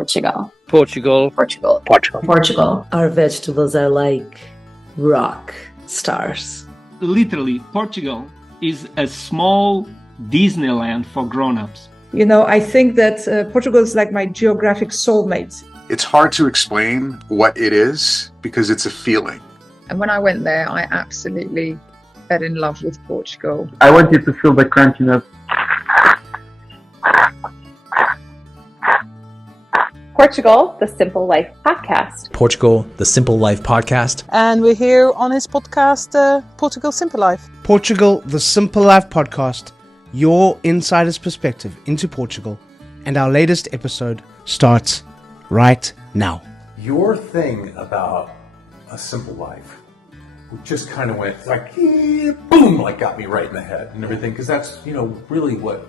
Portugal. Portugal. Portugal. Portugal. Portugal. Our vegetables are like rock stars. Literally, Portugal is a small Disneyland for grown-ups. You know, I think that Portugal is like my geographic soulmate. It's hard to explain what it is because it's a feeling. And when I went there, I absolutely fell in love with Portugal. I want you to feel the crunchiness. Portugal, the Simple Life Podcast. Portugal, the Simple Life Podcast. And we're here on his podcast, Portugal Simple Life. Portugal, the Simple Life Podcast, your insider's perspective into Portugal. And our latest episode starts right now. Your thing about a simple life just kind of went like, boom, like got me right in the head and everything. Because that's, really what,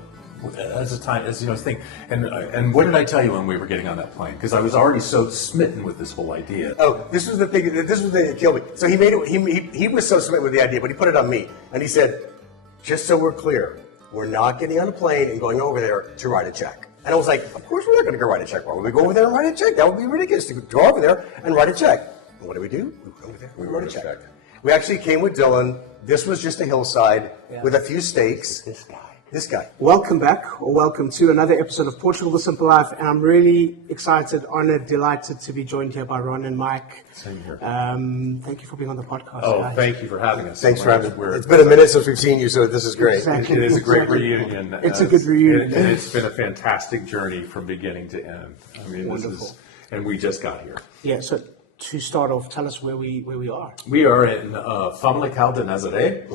as a time, as thing. And what did I tell you when we were getting on that plane? Because I was already so smitten with this whole idea. Oh, this was the thing that killed me. So he made it. He was so smitten with the idea, but he put it on me, and he said, "Just so we're clear, we're not getting on a plane and going over there to write a check." And I was like, "Of course we're not going to go write a check. Why would we go over there and write a check? That would be ridiculous to go over there and write a check." And what did we do? We went over there. We wrote a check. We actually came with Dylan. This was just a hillside with a few stakes. This guy. Welcome back, or welcome to another episode of Portugal, the Simple Life. And I'm really excited, honored, delighted to be joined here by Ron and Mike. Same here. Thank you for being on the podcast. Oh, guys. Thank you for having us. Thanks for having us. It's been a minute since we've seen you, so this is great. Exactly. It is a great reunion. It's a good reunion. And it's been a fantastic journey from beginning to end. I mean, Wonderful. And we just got here. Yeah, so to start off, tell us where we are. We are in Famalicão de Nazaré.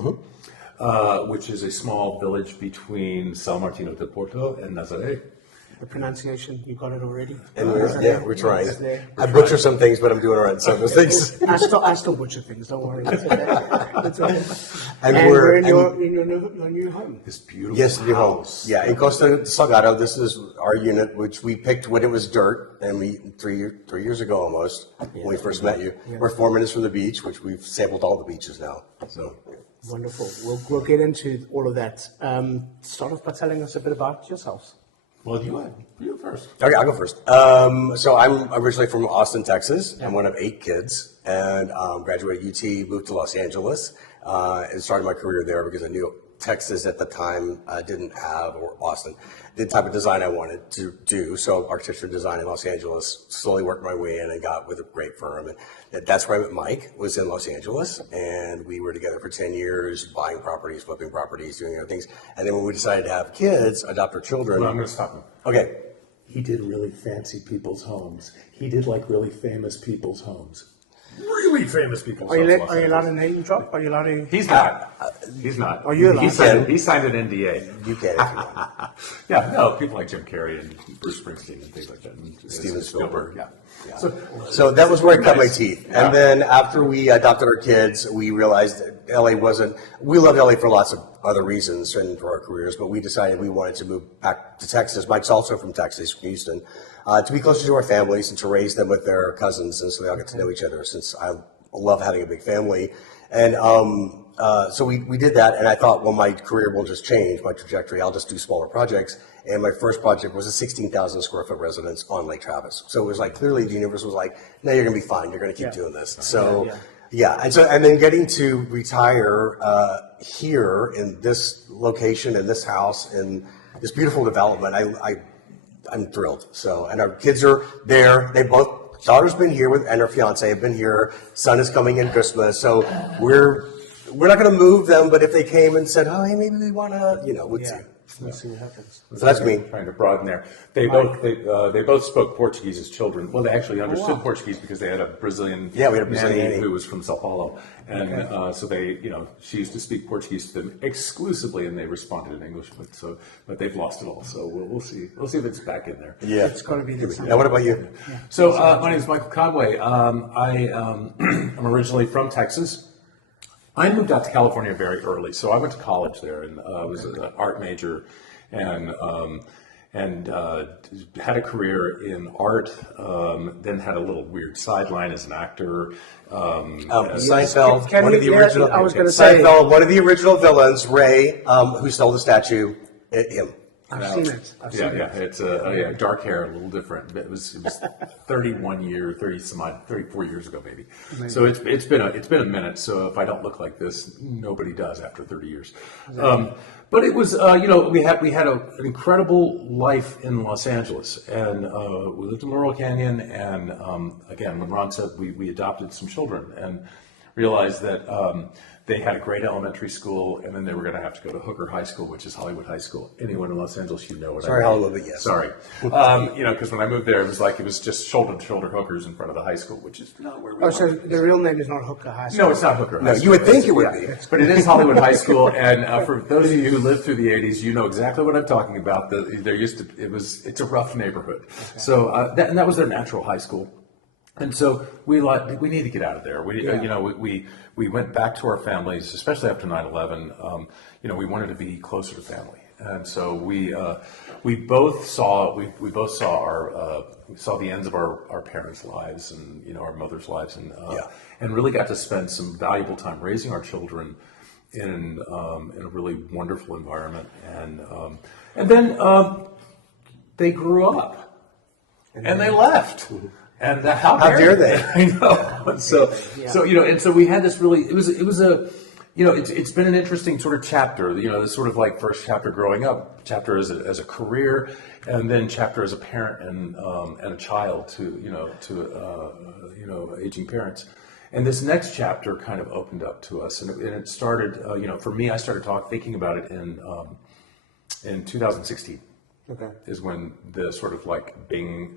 Which is a small village between São Martinho de Porto and Nazaré. The pronunciation, you got it already? And we're trying. I butcher some things, but I'm doing all right in some of those things. I still butcher things, don't worry. It's okay. And we're in your new home. This beautiful new home. house. Yeah, in Costa Salgado, this is our unit, which we picked when it was dirt, and we, 3 years ago almost, when we first met you. We're 4 minutes from the beach, which we've sampled all the beaches now, so. Wonderful. We'll get into all of that. Start off by telling us a bit about yourselves. Well, you first. Okay, I'll go first. So I'm originally from Austin, Texas. I'm one of 8 kids, and graduated UT, moved to Los Angeles, and started my career there because I knew Texas at the time didn't have, or Austin, the type of design I wanted to do. So architecture design in Los Angeles, slowly worked my way in and got with a great firm. And that's where I met Mike, was in Los Angeles. And we were together for 10 years, buying properties, flipping properties, doing other things. And then when we decided to have kids, adopt our children. Well, I'm going to stop him. Okay. He did really fancy people's homes. He did like really famous people's homes. Really famous people's homes. Are you allowed to name drop? Are you allowed to? He's not. He's not. Are you allowed? He signed an NDA. You can if you want. Yeah, no, people like Jim Carrey and Bruce Springsteen and things like that. And Steven Spielberg. Yeah. So that was where I cut my teeth. And then after we adopted our kids, we realized that LA wasn't, we loved LA for lots of other reasons and for our careers, but we decided we wanted to move back to Texas. Mike's also from Texas, from Houston, to be closer to our families and to raise them with their cousins, and so they all get to know each other, since I love having a big family. And so we did that, and I thought, well, my career will just change, my trajectory. I'll just do smaller projects. And my first project was a 16,000 square foot residence on Lake Travis. So it was like, clearly the universe was like, no, you're going to be fine. You're going to keep doing this. So, and then getting to retire here in this location, in this house, in this beautiful development, I'm thrilled. So, and our kids are there. Daughter's been here and her fiance have been here. Son is coming in Christmas. So we're not going to move them, but if they came and said, oh, hey, maybe we want to, we'd see. We'll see what happens. So that's me. Trying to broaden there. They both spoke Portuguese as children. Well, they actually understood Portuguese because they had a Brazilian nanny who was from Sao Paulo, and so they, she used to speak Portuguese to them exclusively, and they responded in English. But they've lost it all. So we'll see. We'll see if it's back in there. Yeah, it's going to be. Now, what about you? Yeah. So my name is Michael Conway. I'm originally from Texas. I moved out to California very early, so I went to college there and was an art major, and had a career in art. Then had a little weird sideline as an actor. Seinfeld, one of the original. Seinfeld, one of the original villains, Ray, who stole the statue. Him. I've seen it. It's dark hair, a little different. It was 34 years ago, maybe. Amazing. So it's been a minute. So if I don't look like this, nobody does after 30 years. Exactly. But it was, we had an incredible life in Los Angeles, and we lived in Laurel Canyon. And again, when Ron said we adopted some children, and realized that they had a great elementary school, and then they were going to have to go to Hooker High School, which is Hollywood High School. Anyone in Los Angeles, you know what I mean. Sorry, Hollywood, but yes. Sorry. Because when I moved there, it was just shoulder-to-shoulder hookers in front of the high school, which is not where we Oh, so the real name is not Hooker High School? No, it's not Hooker High School. No, you would think it would be. But it is Hollywood High School, and for those of you who lived through the 80s, you know exactly what I'm talking about. It's a rough neighborhood. Okay. So, that was their natural high school. And so we need to get out of there. We went back to our families, especially after 9/11. We wanted to be closer to family, and so we both saw the ends of our parents' lives and our mothers' lives, and really got to spend some valuable time raising our children in a really wonderful environment, and then they grew up and they left. And how dare they? I know. And so we had this really. It was it's been an interesting sort of chapter. This sort of like first chapter growing up, chapter as a career, and then chapter as a parent and a child to aging parents. And this next chapter kind of opened up to us, and it started. For me, I started thinking about it in 2016. Okay. Is when the sort of like bing,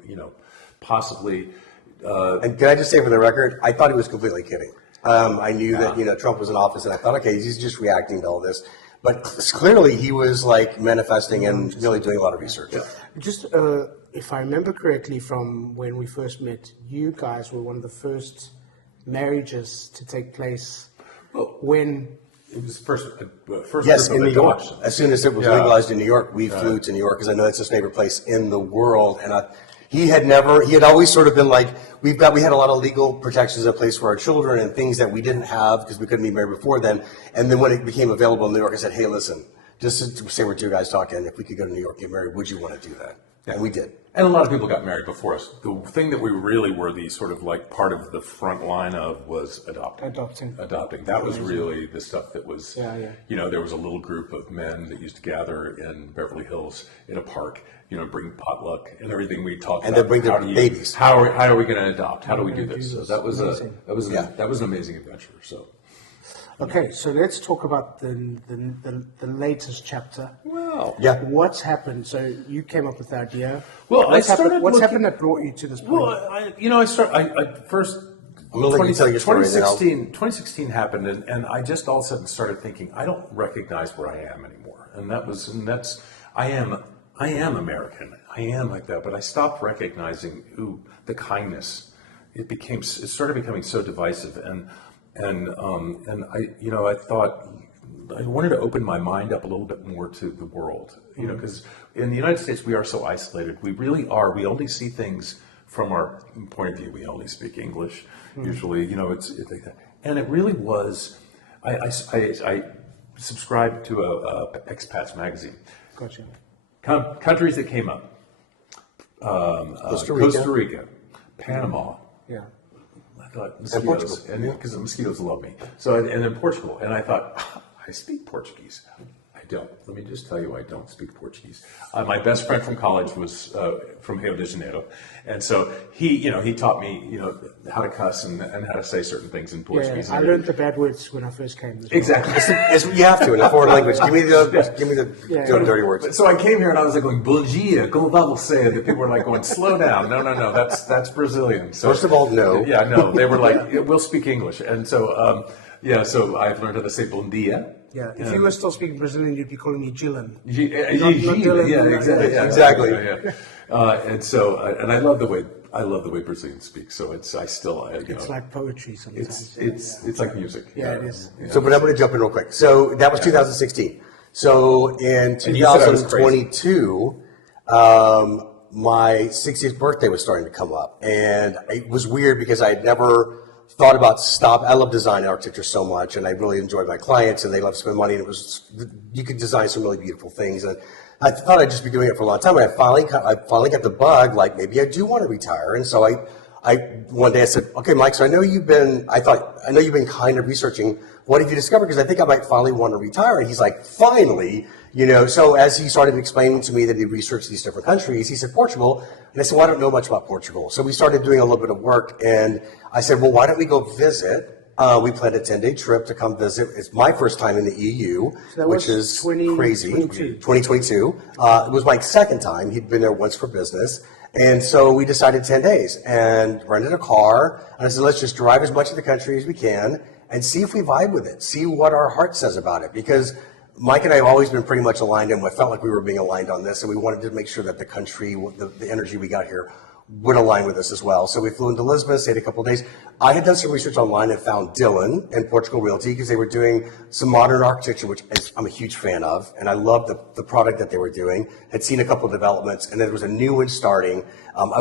possibly. And can I just say for the record, I thought he was completely kidding. I knew that Trump was in office, and I thought, okay, he's just reacting to all this. But clearly, he was like manifesting and really doing a lot of research. Yeah. Just if I remember correctly, from when we first met, you guys were one of the first marriages to take place when. It was first yes, in New York. As soon as it was legalized in New York, we flew to New York because I know that's his favorite place in the world. And he had always sort of been like, we had a lot of legal protections in place for our children and things that we didn't have because we couldn't be married before then. And then when it became available in New York, I said, hey, listen, just to say we're two guys talking, if we could go to New York, get married, would you want to do that? Yeah. And we did. And a lot of people got married before us. The thing that we really were the sort of like part of the front line of was adopting. That was really the stuff that was, there was a little group of men that used to gather in Beverly Hills in a park, bring potluck and everything we talked about. And then bring their babies. How are we going to adopt? How do we do this? So that was an amazing adventure. So. Okay, so let's talk about the latest chapter. Wow. Yeah. What's happened? So you came up with the idea. Well, what's happened that brought you to this point? Well, I first. I'm gonna let you tell your story. 2016 happened, and I just all of a sudden started thinking, I don't recognize where I am anymore, I am American. I am like that, but I stopped recognizing the kindness. It started becoming so divisive, and I thought I wanted to open my mind up a little bit more to the world, because in the United States we are so isolated. We really are. We only see things from our point of view. We only speak English usually. It's like that. And it really was. I subscribed to a Expats magazine. Gotcha. Countries that came up: Costa Rica, Panama. Yeah. I thought mosquitoes, because the mosquitoes love me. So, and then Portugal, and I thought, I speak Portuguese. I don't. Let me just tell you, I don't speak Portuguese. My best friend from college was from Rio de Janeiro, and so he taught me, how to cuss and how to say certain things in Portuguese. Yeah, I learned the bad words when I first came. Exactly. You have to in a foreign language. Give me the dirty words. So I came here and I was like going, "Bom dia, como va você?" And the people were like going, "Slow down, no, that's Brazilian." So, first of all, no. Yeah, no. They were like, "We'll speak English," and so so I've learned how to say "bom dia." Yeah, if you were still speaking Brazilian, you'd be calling me Gillen. Exactly. And so, and I love the way Brazilians speak. So it's it's like poetry sometimes. It's like music. Yeah, it is. So, but I'm going to jump in real quick. So that was 2016. So in 2022, my 60th birthday was starting to come up, and it was weird because I had never thought about I love design and architecture so much, and I really enjoyed my clients, and they love to spend money, and you could design some really beautiful things. And I thought I'd just be doing it for a long time. And I finally got the bug, like maybe I do want to retire. And so I one day I said, okay, Mike, so I know you've been kind of researching. What have you discovered? Because I think I might finally want to retire. And he's like, finally, so as he started explaining to me that he researched these different countries, he said, Portugal. And I said, well, I don't know much about Portugal. So we started doing a little bit of work. And I said, well, why don't we go visit? We planned a 10-day trip to come visit. It's my first time in the EU, So which is crazy. 2022. It was my second time. He'd been there once for business. And so we decided 10 days and rented a car. And I said, let's just drive as much of the country as we can and see if we vibe with it, see what our heart says about it. Because Mike and I have always been pretty much aligned, and we felt like we were being aligned on this. And we wanted to make sure that the country, the energy we got here, would align with us as well. So we flew into Lisbon, stayed a couple of days. I had done some research online and found Dylan and Portugal Realty because they were doing some modern architecture, which I'm a huge fan of. And I loved the product that they were doing. Had seen a couple of developments, and there was a new one starting.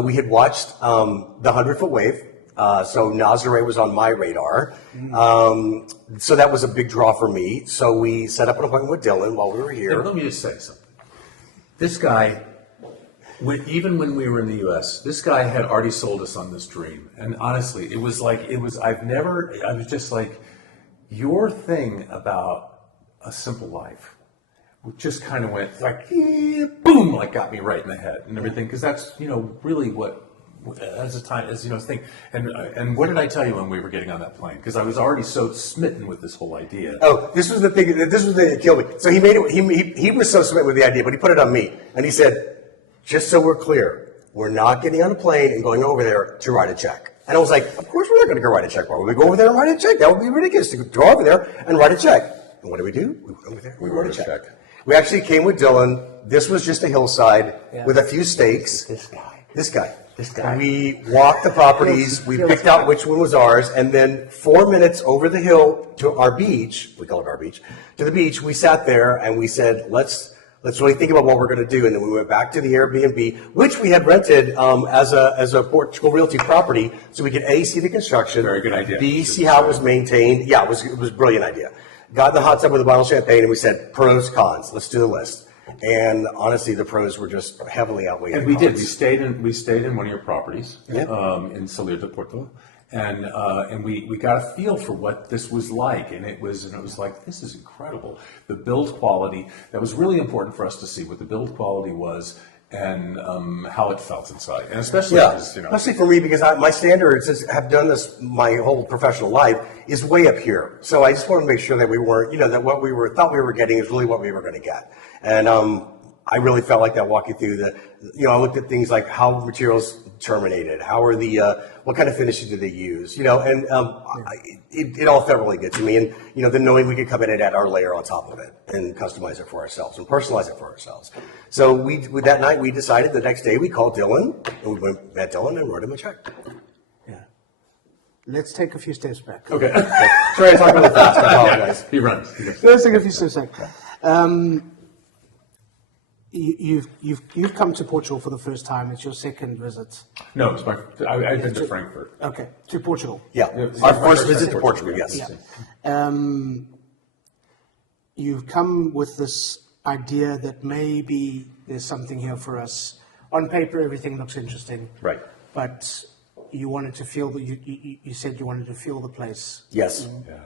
We had watched the 100-foot wave. So Nazaré was on my radar. So that was a big draw for me. So we set up an appointment with Dylan while we were here. And let me just say something. This guy, even when we were in the U.S., this guy had already sold us on this dream. And honestly, I was just like, your thing about a simple life just kind of went like, boom, like got me right in the head and everything. Because that's, really what, thing. And what did I tell you when we were getting on that plane? Because I was already so smitten with this whole idea. Oh, this was the thing that killed me. So he made it, he was so smitten with the idea, but he put it on me. And he said, just so we're clear, we're not getting on a plane and going over there to write a check. And I was like, of course we're not going to go write a check. Why would we go over there and write a check? That would be ridiculous to go over there and write a check. And what did we do? We went over there. We wrote a check. We actually came with Dylan. This was just a hillside with a few stakes. This guy. And we walked the properties. We picked out which one was ours. And then 4 minutes over the hill to our beach, we call it our beach, to the beach, we sat there and we said, let's really think about what we're going to do. And then we went back to the Airbnb, which we had rented as a Portugal Realty property, so we could A, see the construction. Very good idea. B, see how it was maintained. Yeah, it was a brilliant idea. Got in the hot tub with a bottle of champagne, and we said, pros, cons. Let's do the list. And honestly, the pros were just heavily outweighed. And we did. We stayed in one of your properties in Salir de Porto. And we got a feel for what this was like, and it was like, this is incredible. The build quality, that was really important for us to see what the build quality was and how it felt inside, and especially especially for me, because my standards have done this my whole professional life is way up here. So I just wanted to make sure that we weren't, that what we thought we were getting is really what we were going to get. And I really felt like that walking through I looked at things like how materials terminated, how are what kind of finishes do they use, and it all felt really good to me. And, then knowing we could come in and add our layer on top of it and customize it for ourselves and personalize it for ourselves. So with that night, we decided the next day we called Dylan and we met Dylan and wrote him a check. Yeah. Let's take a few steps back. Okay. Sorry, I talk really fast. I apologize. He runs. Let's take a few steps back. You've come to Portugal for the first time. It's your second visit. No, it's I've been to Frankfurt. Okay, to Portugal. Yeah, our first visit to Portugal. Yes. Yeah. You've come with this idea that maybe there's something here for us. On paper, everything looks interesting. Right. But you wanted to feel you said you wanted to feel the place. Yes. Yeah.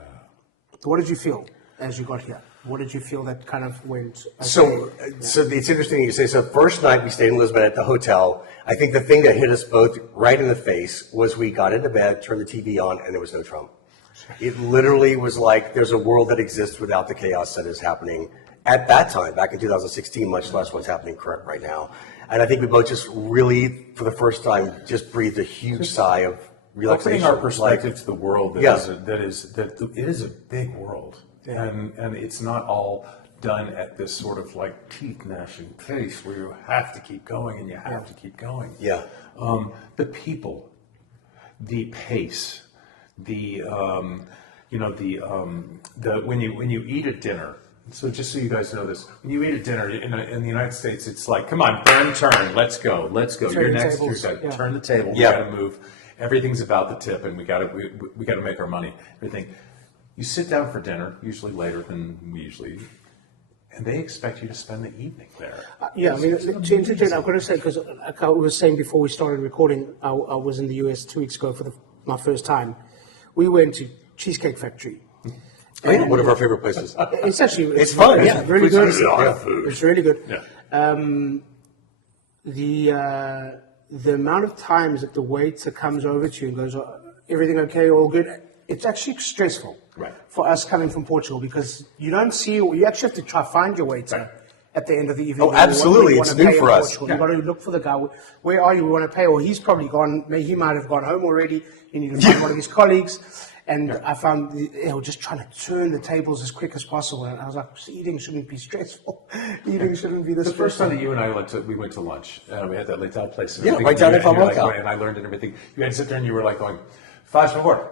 What did you feel as you got here? What did you feel that kind of went? Okay? So it's interesting you say. So first night we stayed in Lisbon at the hotel. I think the thing that hit us both right in the face was we got into bed, turned the TV on, and there was no Trump. It literally was like there's a world that exists without the chaos that is happening at that time, back in 2016, much less what's happening right now. And I think we both just really, for the first time, just breathed a huge sigh of relaxation. Opening our perspective to the world it is a big world. Yeah. And it's not all done at this sort of like teeth gnashing pace where you have to keep going and you have to keep going. Yeah. The people, the pace, when you eat at dinner. So just so you guys know this, when you eat at dinner in the United States, it's like, come on, turn, let's go. You're next. Turn the table. We got to move. Everything's about the tip, and we got to make our money. Everything. You sit down for dinner, usually later than we usually eat, and they expect you to spend the evening there. Yeah, I mean, to interject, I've got to say, because like I was saying before we started recording, I was in the US 2 weeks ago for my first time. We went to Cheesecake Factory. One of our favorite places. It's actually it's fun. Yeah, really good. Food. It's really good. Yeah. The amount of times that the waiter comes over to you and goes, everything okay, all good, it's actually stressful for us coming from Portugal, because you don't see, you actually have to try find your waiter at the end of the evening. Oh, absolutely. It's new for us. You've got to look for the guy. Where are you? We want to pay. Or he's probably gone, he might have gone home already. You need to find one of his colleagues. And I found they were just trying to turn the tables as quick as possible. And I was like, eating shouldn't be stressful. Eating shouldn't be this The first stressful. time that you and I we went to lunch. We had that late out place. Yeah, right down in Pamplona. And I learned and everything. You had to sit there and you were like going, 5 favor.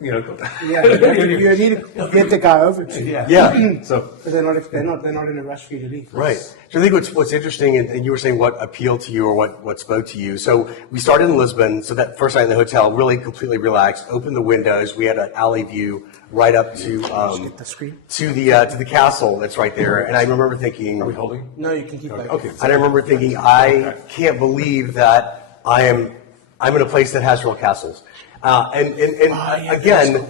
You know. Yeah, you need to get the guy over to you. Yeah. So But they're not in a rush for you to leave. Right. So I think what's interesting, and you were saying what appealed to you or what spoke to you. So we started in Lisbon. So that first night in the hotel, really completely relaxed. Opened the windows. We had an alley view right up to Get the screen. to the castle that's right there. And I remember thinking, are we holding? No, you can keep that. Okay. and I remember thinking, I can't believe that I'm in a place that has real castles. Again,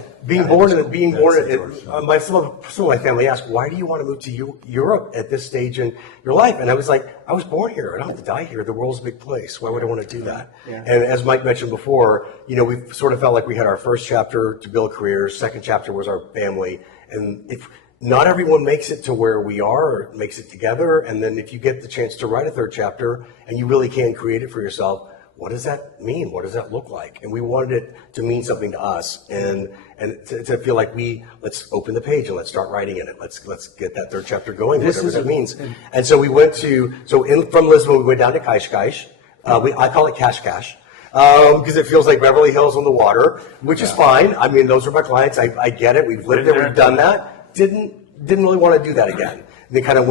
some of my family asked, why do you want to move to Europe at this stage in your life? And I was like, I was born here. I don't have to die here. The world's a big place. Why would I want to do that? Yeah. And as Mike mentioned before, we sort of felt like we had our first chapter to build careers. Second chapter was our family. And if not everyone makes it to where we are or makes it together, and then if you get the chance to write a third chapter and you really can create it for yourself, what does that mean? What does that look like? And we wanted it to mean something to us, and to feel like let's open the page and let's start writing in it. Let's get that third chapter going, whatever that means. And so we went from Lisbon, we went down to Cascais. I call it Cash, because it feels like Beverly Hills on the water, which is fine. I mean, those are my clients. I get it. We've lived there. We've done that. Didn't really want to do that again. And they kind of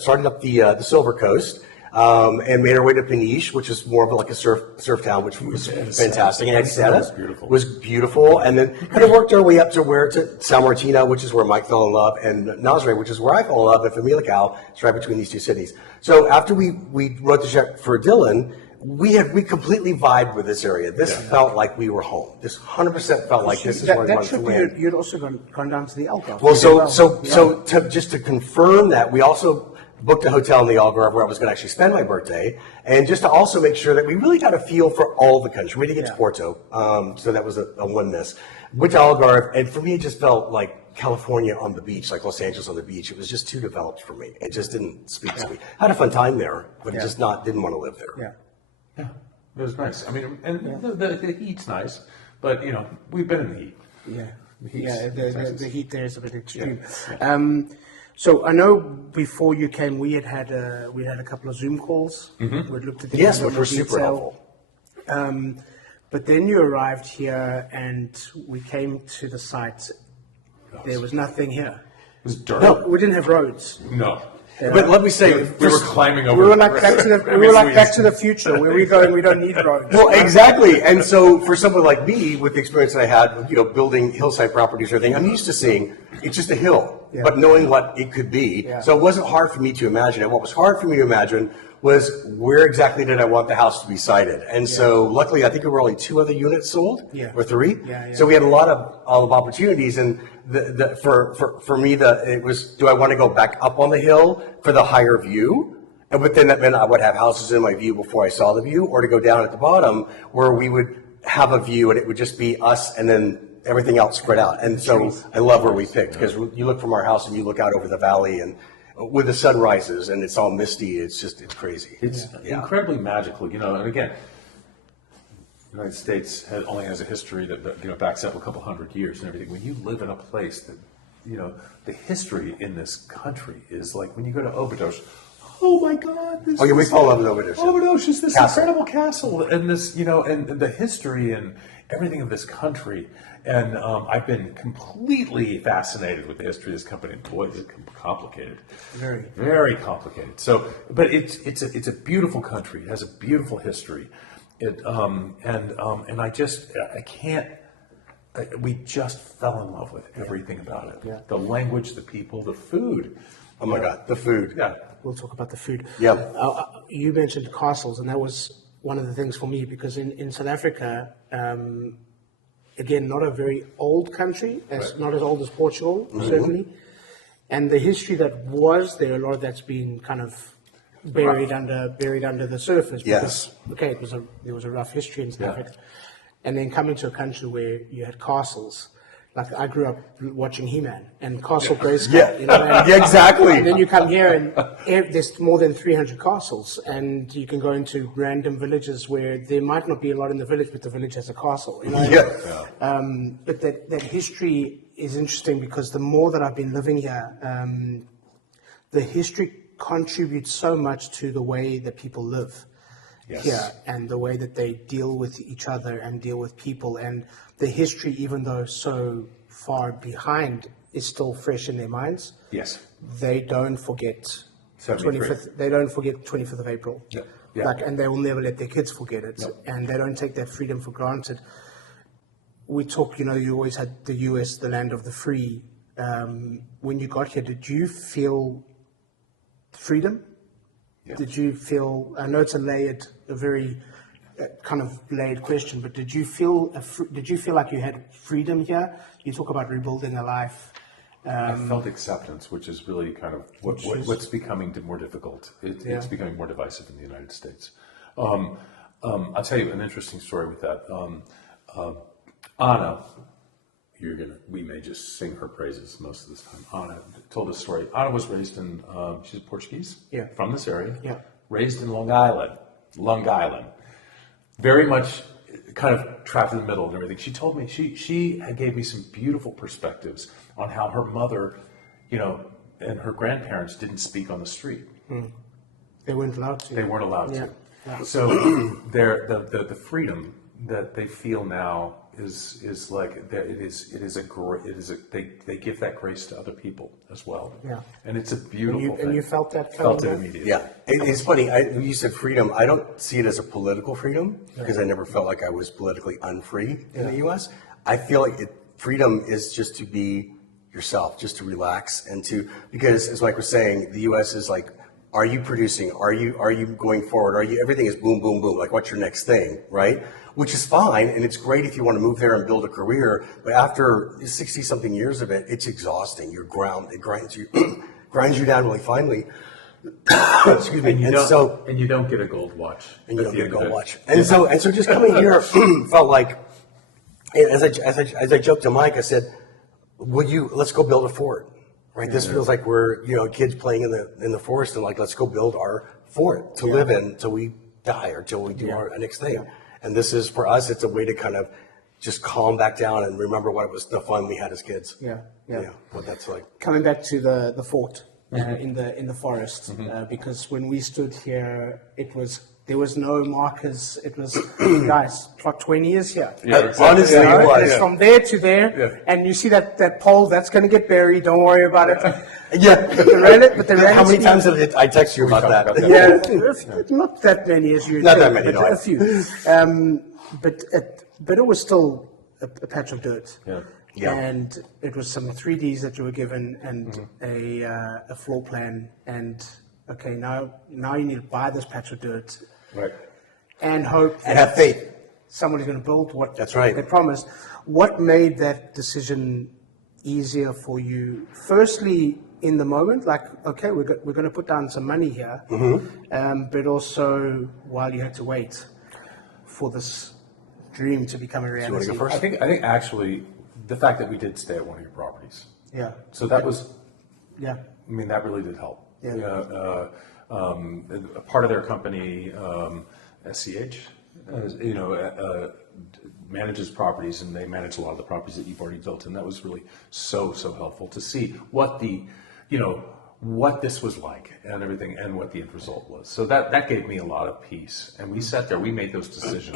started up the Silver Coast. And made our way to Peniche, which is more of like a surf town, which was fantastic. And Expat was beautiful. And then kind of worked our way up to São Martinho, which is where Mike fell in love, and Nazaré, which is where I fell in love, and Famalicão. It's right between these two cities. So after we wrote the check for Dylan, we completely vibed with this area. This felt like we were home. This 100% felt like this is where we wanted to land. You'd also gone down to the Algarve. Well, just to confirm that, we also booked a hotel in the Algarve where I was going to actually spend my birthday, and just to also make sure that we really got a feel for all the country. We didn't get to Porto, so that was a one miss. Went to Algarve, and for me, it just felt like California on the beach, like Los Angeles on the beach. It was just too developed for me. It just didn't speak to me. I had a fun time there, but just didn't want to live there. Yeah, it was nice. I mean, and the heat's nice, but we've been in the heat. The heat there is a bit extreme. So I know before you came, we had a couple of Zoom calls. Mm-hmm. We looked at the which were super helpful. But then you arrived here, and we came to the site. There was nothing here. It was dirt. No, we didn't have roads. No. But let me say, we were climbing over. We were like Back to the Future. Where we going? We don't need roads. Well, exactly. And so for someone like me, with the experience that I had, building hillside properties or everything, I'm used to seeing it's just a hill, but knowing what it could be. Yeah. So it wasn't hard for me to imagine it. What was hard for me to imagine was where exactly did I want the house to be sited. And so luckily, I think there were only 2 other units sold, or 3. So we had a lot of opportunities. And for me, it was, do I want to go back up on the hill for the higher view? But then that meant I would have houses in my view before I saw the view, or to go down at the bottom where we would have a view and it would just be us and then everything else spread out. And so I love where we picked, because you look from our house and you look out over the valley and with the sun rises and it's all misty. It's crazy. It's incredibly magical, and again, the United States only has a history that backs up a couple hundred years and everything. When you live in a place that, the history in this country is like when you go to Óbidos. Oh my God! We fall in love with Óbidos. Óbidos is this incredible castle, and this, and the history and everything of this country. And I've been completely fascinated with the history of this company. Boy, is it complicated. Very, very complicated. So, but it's a beautiful country. It has a beautiful history. And I we just fell in love with everything about it. Yeah. The language, the people, the food. Oh my God, the food. Yeah. We'll talk about the food. Yeah. You mentioned castles, and that was one of the things for me, because in South Africa, again, not a very old country, not as old as Portugal, certainly. And the history that was there, a lot of that's been kind of buried under the surface. Yes. Because, okay, there was a rough history in South Africa. And then coming to a country where you had castles. Like, I grew up watching He-Man and Castle Grayskull. Yeah. You know, and, Yeah, exactly. And then you come here and there's more than 300 castles, and you can go into random villages where there might not be a lot in the village, but the village has a castle. You know? Yeah. But that history is interesting, because the more that I've been living here, the history contributes so much to the way that people live here, and the way that they deal with each other and deal with people. And the history, even though so far behind, is still fresh in their minds. Yes. They don't forget 25th. They don't forget 25th of April. Yeah. Yeah. Like, and they will never let their kids forget it. No. And they don't take that freedom for granted. We talk, you always had the US, the land of the free. When you got here, did you feel freedom? Yeah. Did you feel, I know it's a very kind of layered question, but did you feel like you had freedom here? You talk about rebuilding a life. I felt acceptance, which is really kind of what's becoming more difficult. It's becoming more divisive in the United States. I'll tell you an interesting story with that. Anna, we may just sing her praises most of this time. Anna told a story. Anna was raised in, she's Portuguese, from this area, raised in Long Island. Very much kind of trapped in the middle and everything. She told me, she gave me some beautiful perspectives on how her mother, and her grandparents didn't speak on the street. They weren't allowed to. They weren't allowed to. Yeah. So the freedom that they feel now is like they give that grace to other people as well. Yeah. And it's a beautiful thing. And you felt that? Felt it immediately. Yeah, it's funny. You said freedom. I don't see it as a political freedom, because I never felt like I was politically unfree in the U.S. I feel like freedom is just to be yourself, just to relax, because as Mike was saying, the U.S. is like, are you producing? Are you going forward? Everything is boom, boom, boom. Like, what's your next thing, right? Which is fine, and it's great if you want to move there and build a career. But after 60-something years of it, it's exhausting. It grinds you down really finely. Excuse me. And you don't get a gold watch. And you don't get a gold watch. And so just coming here felt like, as I joked to Mike, I said, let's go build a fort. Right, this feels like we're kids playing in the forest, and like, let's go build our fort to live in till we die or till we do our next thing. Yeah. And this is, for us, it's a way to kind of just calm back down and remember what it was, the fun we had as kids. Yeah. What that's like. Coming back to the fort in the forest, because when we stood here, there was no markers. It was, guys, for 20 years here. Yeah, honestly, it was. It's from there to there, and you see that pole, that's going to get buried. Don't worry about it. How many times did I text you about that? Not that many as you. Not that many, but a few. But it was still a patch of dirt. Yeah. And it was some 3Ds that you were given, and a floor plan, and okay, now you need to buy this patch of dirt, right? And hope and have faith. Somebody's going to build what that's right. they promised. What made that decision easier for you? Firstly, in the moment, like, okay, we're going to put down some money here, but also while you had to wait for this dream to become a reality. So I think actually the fact that we did stay at one of your properties. Yeah. So that was. Yeah. I mean, that really did help. Yeah. A part of their company, SCH, manages properties, and they manage a lot of the properties that you've already built, and that was really so helpful to see what what this was like and everything, and what the end result was. So that gave me a lot of peace. And we sat there, we made those decisions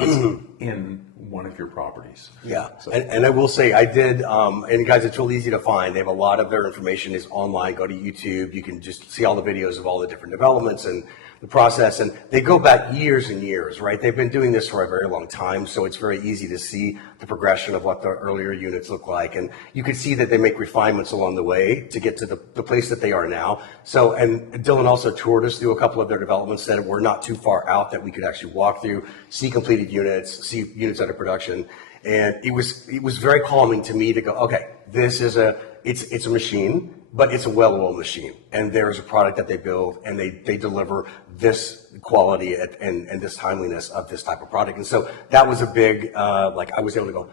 in one of your properties. Yeah, so. and I will say, I did, and guys, it's real easy to find. They have a lot of their information is online. Go to YouTube. You can just see all the videos of all the different developments and the process, and they go back years and years, right? They've been doing this for a very long time, so it's very easy to see the progression of what the earlier units look like, and you can see that they make refinements along the way to get to the place that they are now. So, and Dylan also toured us through a couple of their developments that were not too far out that we could actually walk through, see completed units, see units under production, and it was very calming to me to go, okay, this is it's a machine, but it's a well-oiled machine, and there's a product that they build, and they deliver this quality and this timeliness of this type of product. And so that was a big, like I was able to go,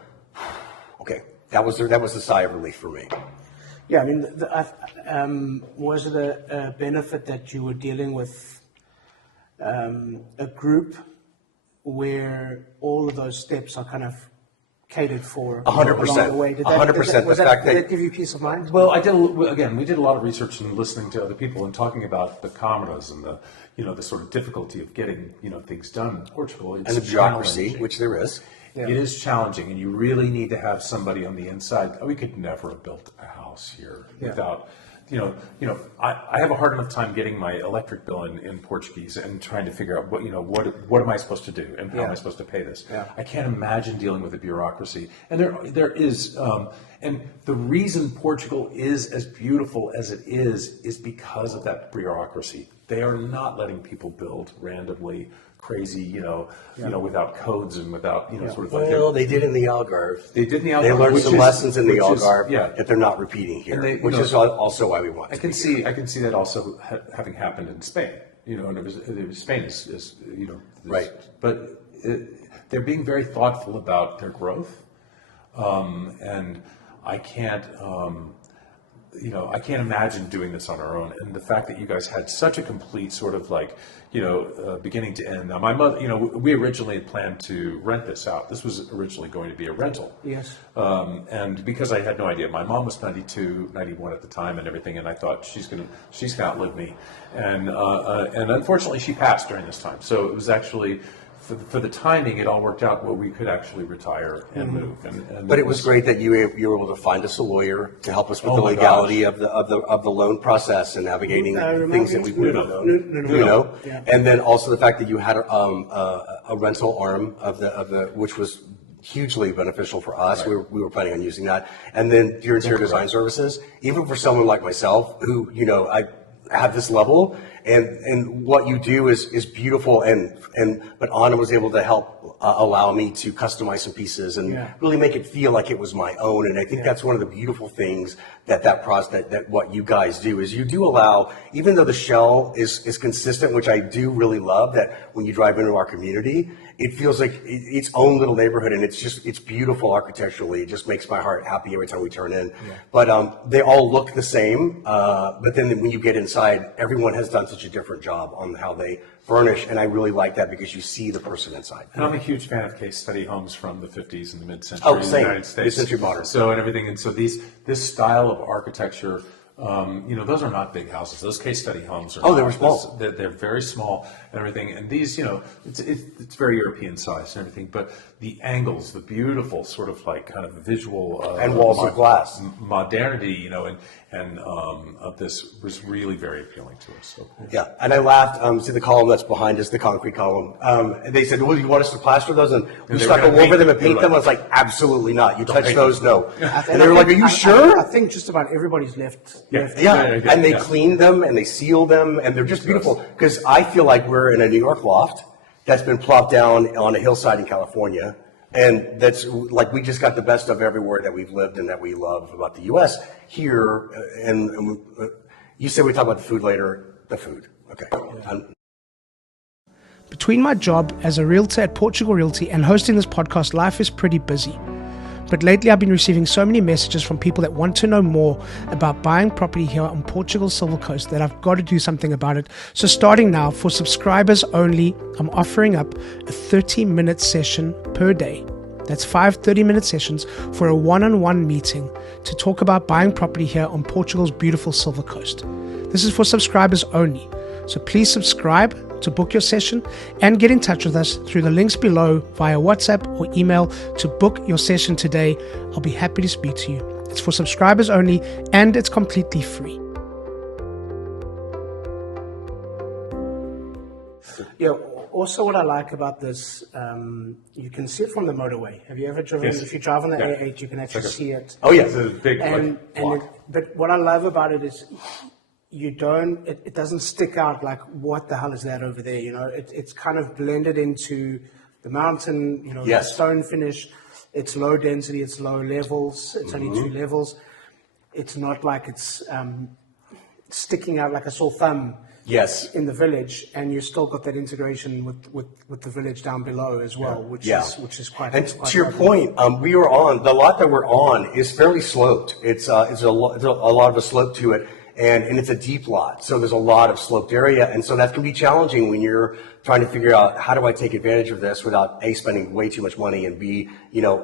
okay, that was a sigh of relief for me. Yeah, I mean, was it a benefit that you were dealing with a group where all of those steps are kind of catered for 100%. along the way? 100%. Did that give you peace of mind? Well, we did a lot of research and listening to other people and talking about the cameras and the sort of difficulty of getting, things done in Portugal. It's and the bureaucracy, which there is. Yeah. It is challenging, and you really need to have somebody on the inside. We could never have built a house here without, I have a hard enough time getting my electric bill in Portuguese and trying to figure out what am I supposed to do and how am I supposed to pay this. Yeah. I can't imagine dealing with the bureaucracy. And there is, and the reason Portugal is as beautiful as it is because of that bureaucracy. They are not letting people build randomly, crazy, without codes and without, sort of like. Well, they did in the Algarve. They did in the Algarve. They learned some lessons in the Algarve that they're not repeating here, which is also why we want. I can see that also having happened in Spain. And it was Spain is right. But they're being very thoughtful about their growth, and I can't. I can't imagine doing this on our own. And the fact that you guys had such a complete sort of like, beginning to end. Now, my mother, we originally had planned to rent this out. This was originally going to be a rental. Yes. And because I had no idea, my mom was 92, 91 at the time and everything, and I thought she's gonna outlive me. And unfortunately, she passed during this time. So it was actually, for the timing, it all worked out where we could actually retire and move. But it was great that you were able to find us a lawyer to help us with the legality of the loan process and navigating things that we wouldn't know. And then also the fact that you had a rental arm of the which was hugely beneficial for us. Right. We were planning on using that. And then your interior design services, even for someone like myself who I have this level. And what you do is beautiful, but Anna was able to help allow me to customize some pieces and really make it feel like it was my own. And I think that's one of the beautiful things that process that what you guys do is you do allow, even though the shell is consistent, which I do really love, that when you drive into our community, it feels like its own little neighborhood, and it's beautiful architecturally. It just makes my heart happy every time we turn in. Yeah. But they all look the same. But then when you get inside, everyone has done such a different job on how they furnish, and I really like that because you see the person inside. And I'm a huge fan of case study homes from the 50s and the mid-century in the United States. Mid-century modern. So and everything, and so this style of architecture. Those are not big houses. Those case study homes are. They were small. They're very small and everything. And these, it's very European sized and everything. But the angles, the beautiful sort of like kind of visual and walls of glass modernity, and of this was really very appealing to us. So, yeah, and I laughed. See the column that's behind us, the concrete column. And they said, "Well, you want us to plaster those?" And we stuck over them and paint them. I was like, "Absolutely not. You touch those, no." And they were like, "Are you sure?" I think just about everybody's left. Yeah. And they clean them and they seal them, and they're just beautiful. Because I feel like we're in a New York loft that's been plopped down on a hillside in California. And that's like, we just got the best of everywhere that we've lived and that we love about the U.S. here. And you said we talk about the food later. The food. Okay. Between my job as a realtor at Portugal Realty and hosting this podcast, life is pretty busy. But lately I've been receiving so many messages from people that want to know more about buying property here on Portugal Silver Coast that I've got to do something about it. So starting now, for subscribers only, I'm offering up a 30-minute session per day. That's 5 30-minute sessions for a one-on-one meeting to talk about buying property here on Portugal's beautiful Silver Coast. This is for subscribers only. So please subscribe to book your session and get in touch with us through the links below via WhatsApp or email to book your session today. I'll be happy to speak to you. It's for subscribers only and it's completely free. Yeah. Also, what I like about this, you can see it from the motorway. Have you ever driven? Yes. If you drive on the Yeah. A8, you can actually see it. Oh, yeah. It's a big block. But what I love about it is it doesn't stick out like, what the hell is that over there? You know, it's kind of blended into the mountain, you know, Yes. the stone finish. It's low density, it's low levels, it's only 2 levels. It's not like it's sticking out like a sore thumb. Yes. In the village, and you still got that integration with the village down below as well, which is quite. And quite to your lovely. point, we are on the lot that we're on is fairly sloped. It's a lot of a slope to it, and it's a deep lot, so there's a lot of sloped area, and so that can be challenging when you're trying to figure out how do I take advantage of this without A, spending way too much money, and B,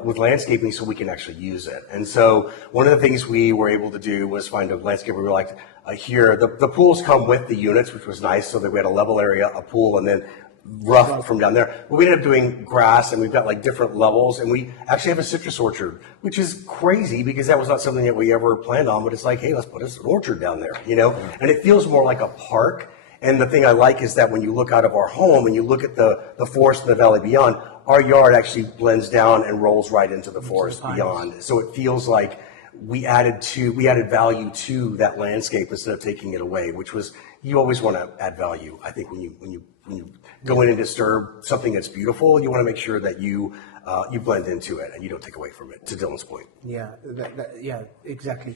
with landscaping so we can actually use it. And so one of the things we were able to do was find a landscaper we were like, here, the pools come with the units, which was nice, so that we had a level area, a pool, and then rough from down there. But we ended up doing grass, and we've got like different levels, and we actually have a citrus orchard, which is crazy because that was not something that we ever planned on, but it's like, hey, let's put an orchard down there, and it feels more like a park. And the thing I like is that when you look out of our home and you look at the forest and the valley beyond, our yard actually blends down and rolls right into the forest beyond. So it feels like we added value to that landscape instead of taking it away, which was, you always want to add value. I think when you go in and disturb something that's beautiful, you want to make sure that you blend into it and you don't take away from it, to Dylan's point. Yeah, yeah, exactly.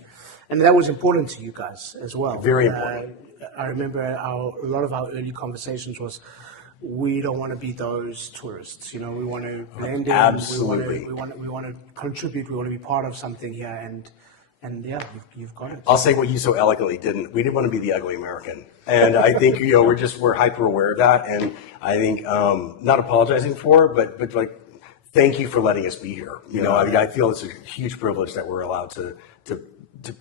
And that was important to you guys as well. Very important. I remember a lot of our early conversations was, we don't want to be those tourists. We want to blend in. Absolutely. We want to contribute. We want to be part of something here. And yeah, you've got it. I'll say what you so eloquently didn't. We didn't want to be the ugly American, and I think we're hyper aware of that. And I think not apologizing for it, but like, thank you for letting us be here. I feel it's a huge privilege that we're allowed to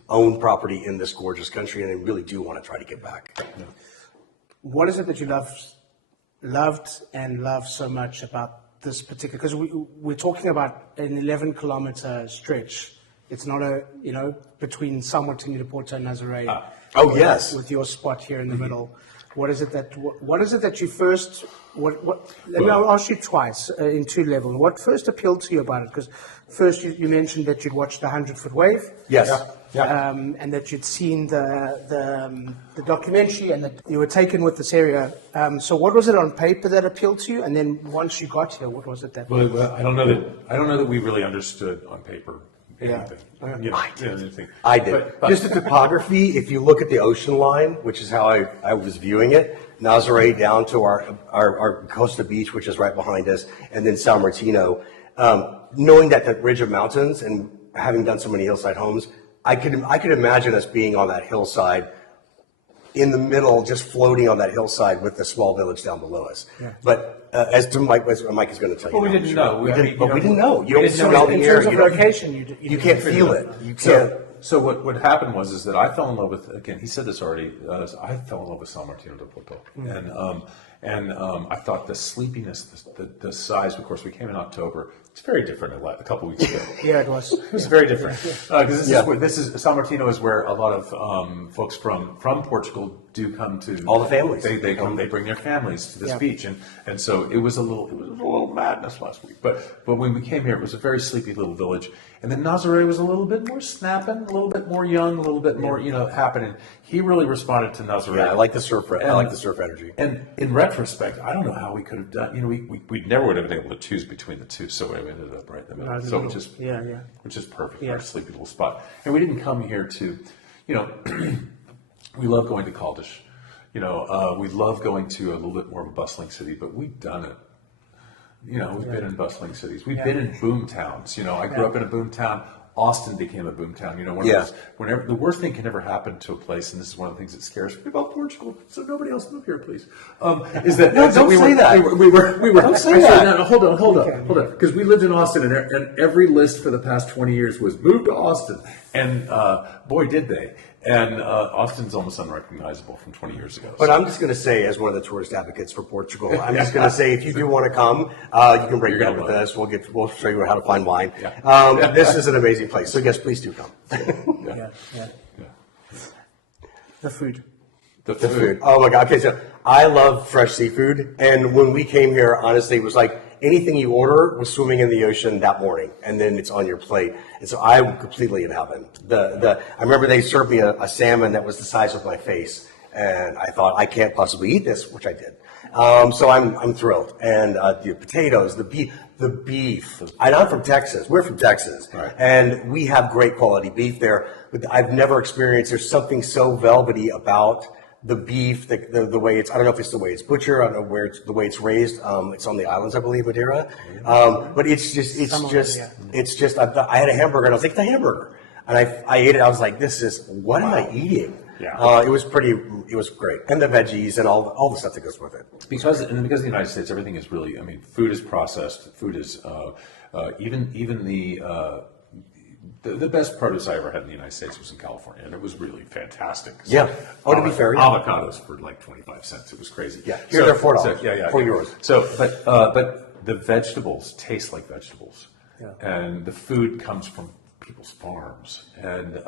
own property in this gorgeous country, and I really do want to try to get back. Yeah. What is it that you loved and love so much about this particular? Because we're talking about an 11-kilometer stretch. It's not between São Martinho to Porto and Nazaré. Oh yes, with your spot here in the middle. What is it that you first? Let me ask you twice in 2 levels. What first appealed to you about it? Because first you mentioned that you'd watched the 100-foot wave. Yes. Yeah. And that you'd seen the documentary, and that you were taken with this area. So what was it on paper that appealed to you? And then once you got here, what was it that? Well, I don't know that we really understood on paper anything. I did. But just the topography. If you look at the ocean line, which is how I was viewing it, Nazaré down to our Costa Beach, which is right behind us, and then São Martinho. Knowing that ridge of mountains and having done so many hillside homes, I could imagine us being on that hillside, in the middle, just floating on that hillside with the small village down below us. Yeah. But as Mike is going to tell you, we didn't know. We didn't know. You don't smell the in air. terms of location, you can't feel it. You can't. So what happened was that I fell in love with, again, he said this already, I fell in love with São Martinho de Porto. And I thought the sleepiness, the size, of course, we came in October. It's very different a couple weeks ago. Yeah, it was. It was very different. Because São Martinho is where a lot of folks from Portugal do come to. All the families. They come, they bring their families to this beach. And so it was a little madness last week. But when we came here, it was a very sleepy little village. And then Nazaré was a little bit more snapping, a little bit more young, a little bit more, happening. He really responded to Nazaré. Yeah, I like the surf energy. And in retrospect, I don't know how we could have done. We never would have been able to choose between the two. So we ended up right in the middle. So which is perfect for a sleepy little spot. And we didn't come here to, we love going to Caldas. We love going to a little bit more of a bustling city, but we've done it. We've been in bustling cities. We've been in boom towns. I grew up in a boom town. Austin became a boom town. Whenever the worst thing can ever happen to a place, and this is one of the things that scares me about Portugal. So nobody else move here, please. Is that no? Don't say that. We were. Don't say that. No, hold on. Because we lived in Austin, and every list for the past 20 years was move to Austin, and boy, did they. And Austin's almost unrecognizable from 20 years ago. But I'm just going to say, as one of the tourist advocates for Portugal, I'm just going to say, if you do want to come, you can break bread with us. We'll show you how to find wine. This is an amazing place. So yes, please do come. The food. The The food. food. Oh my God. Okay, so I love fresh seafood. And when we came here, honestly, it was like anything you order was swimming in the ocean that morning, and then it's on your plate. And so I'm completely in heaven. I remember they served me a salmon that was the size of my face, and I thought, I can't possibly eat this, which I did. So I'm thrilled. And the potatoes, the beef. And I'm from Texas. We're from Texas. Right. And we have great quality beef there. But I've never experienced, there's something so velvety about the beef, the way it's, I don't know if it's the way it's butchered, I don't know where it's the way it's raised. It's on the islands, I believe, Madeira. But it's just, I had a hamburger and I was like, it's a hamburger. And I ate it. I was like, what am I eating? Yeah. It was great. And the veggies and all the stuff that goes with it. Because of the United States, everything is really, I mean, food is processed. Food is, even the best produce I ever had in the United States was in California, and it was really fantastic. So, Yeah. Oh, to be fair, yeah. avocados for like 25 cents. It was crazy. Yeah. Here they're $4. Yeah. €4. So, but the vegetables taste like vegetables, and the food comes from people's farms, and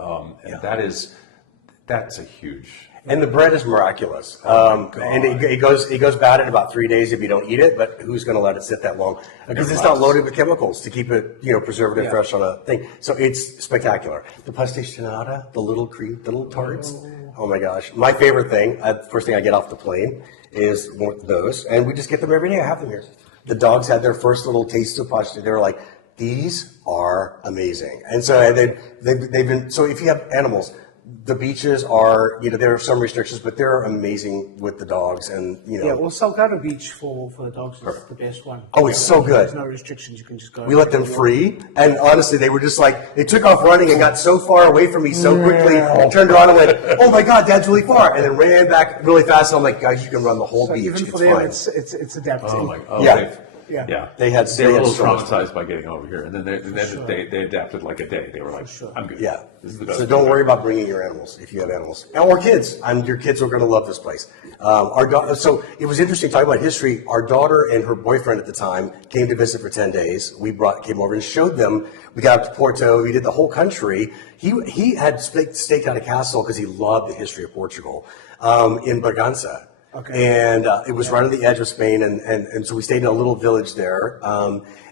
that's a huge. And the bread is miraculous. And it goes bad in about 3 days if you don't eat it, but who's going to let it sit that long? Because it's not loaded with chemicals to keep it, preservative fresh on a thing. So it's spectacular. The pastéis, the little tarts. Oh my gosh. My favorite thing, first thing I get off the plane is those. And we just get them every day. I have them here. The dogs had their first little taste of pastéis. They were like, these are amazing. And so they've been, so if you have animals, the beaches are, there are some restrictions, but they're amazing with the dogs, and Yeah, well, Salgado Beach for the dogs is the best one. Oh, it's so good. There's no restrictions; you can just go. We let them free, and honestly, they were just like, they took off running and got so far away from me so quickly, turned around and went, "Oh my God, Dad's really far," and then ran back really fast. And I'm like, "Guys, you can run the whole beach. Even It's for them, fine." it's adapting. Oh my God. Yeah. Yeah. They were a little so much fun. traumatized by getting over here, and then they adapted like a day. They were like, I'm good. Yeah. This is the best. So don't worry about bringing your animals if you have animals. Or kids. Your kids are going to love this place. So it was interesting talking about history. Our daughter and her boyfriend at the time came to visit for 10 days. We came over and showed them. We got up to Porto. We did the whole country. He had staked out a castle because he loved the history of Portugal in Bragança. Okay. And it was right on the edge of Spain, and so we stayed in a little village there,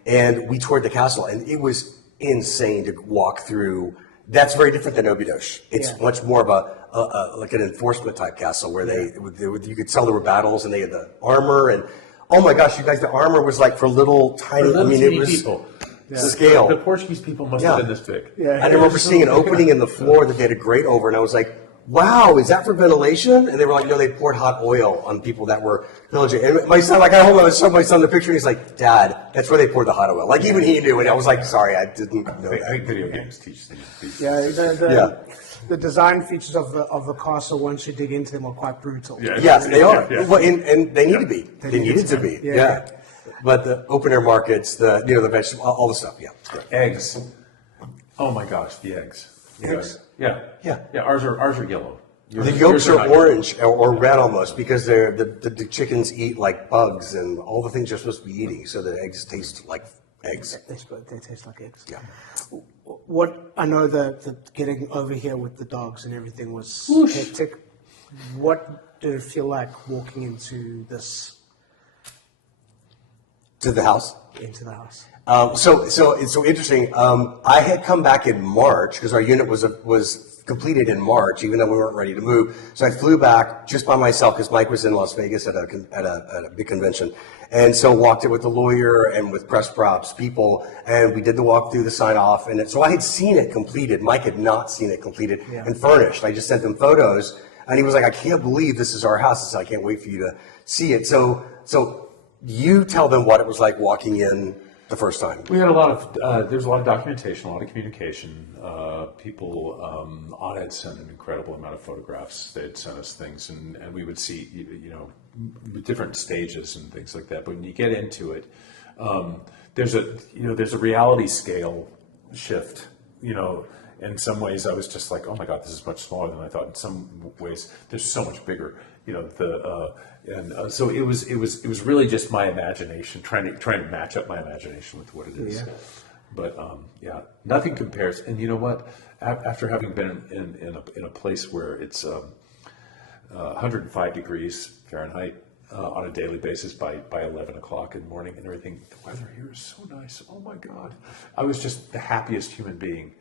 and we toured the castle, and it was insane to walk through. That's very different than Óbidos. It's much more of a like an enforcement type castle where you could tell there were battles, and they had the armor, and oh my gosh, you guys, the armor was like for little tiny. It was people. Scale. The Portuguese people must have been this big. I remember seeing an opening in the floor that they had a grate over, and I was like, wow, is that for ventilation? And they were like, no, they poured hot oil on people that were villaging. And my son, like, I showed my son the picture, and he's like, Dad, that's where they poured the hot oil. Like, even he knew it. I was like, sorry, I didn't know I that. think video games teach things. The design features of the castle, once you dig into them, are quite brutal. Yes, they are. Yeah. Well, and they need to be. They needed to be. Yeah. But the open air markets, the vegetable, all the stuff. Yeah. Eggs. Oh my gosh, the eggs. Eggs? Yeah. Ours are yellow. The yolks are orange or red almost because the chickens eat like bugs and all the things you're supposed to be eating, so the eggs taste like eggs. They taste like eggs. Yeah. What I know the getting over here with the dogs and everything was hectic. What did it feel like walking into this? To the house? Into the house. So it's so interesting. I had come back in March because our unit was completed in March, even though we weren't ready to move. So I flew back just by myself because Mike was in Las Vegas at a big convention, and so walked it with the lawyer and with press props people, and we did the walk through, the sign off, and so I had seen it completed. Mike had not seen it completed and furnished. I just sent him photos, and he was like, "I can't believe this is our house." I said, "I can't wait for you to see it." So you tell them what it was like walking in the first time. We had a lot of, there's a lot of documentation, a lot of communication. People, Audit sent an incredible amount of photographs. They'd sent us things, and we would see, different stages and things like that. But when you get into it, there's a reality scale shift. In some ways, I was just like, oh my God, this is much smaller than I thought. In some ways, there's so much bigger. So it was really just my imagination trying to match up my imagination with what it is. Yeah. But nothing compares. And you know what? After having been in a place where it's 105 degrees Fahrenheit on a daily basis by 11 o'clock in the morning and everything. The weather here is so nice. Oh my God. I was just the happiest human being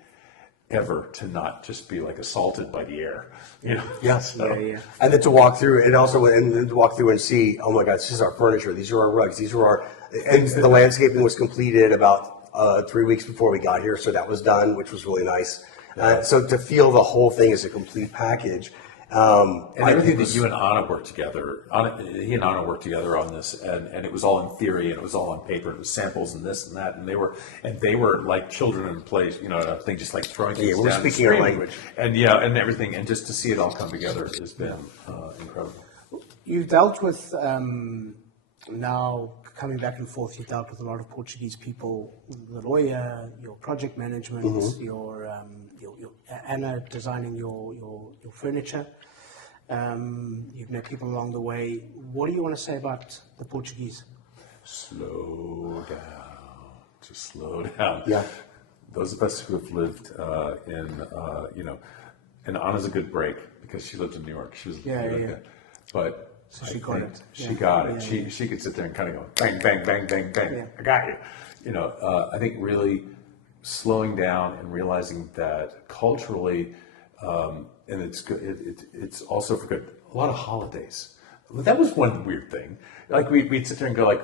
ever to not just be like assaulted by the air, you know? Yes. So, And then to walk through, and also and then to walk through and see, oh my God, this is our furniture. These are our rugs. These are our, and the landscaping was completed about 3 weeks before we got here. So that was done, which was really nice. So to feel the whole thing as a complete package. And everything that you and Anna worked together, he and Anna worked together on this, and it was all in theory, and it was all on paper, and it was samples and this and that, and they were like children in play, you know, a thing just like throwing things down. We're speaking our language, and and everything, and just to see it all come together has been incredible. You've dealt with now coming back and forth. You've dealt with a lot of Portuguese people, the lawyer, your project management, your Anna designing your furniture. You've met people along the way. What do you want to say about the Portuguese? Slow down. Just slow down. Yeah. Those of us who have lived and Anna's a good break because she lived in New York. She was but so she got it. She got it. She could sit there and kind of go bang, bang, bang, bang, bang. Yeah. I got you. You know, I think really slowing down and realizing that culturally, and it's good. It's also for good. A lot of holidays. That was one weird thing. Like we'd sit there and go like,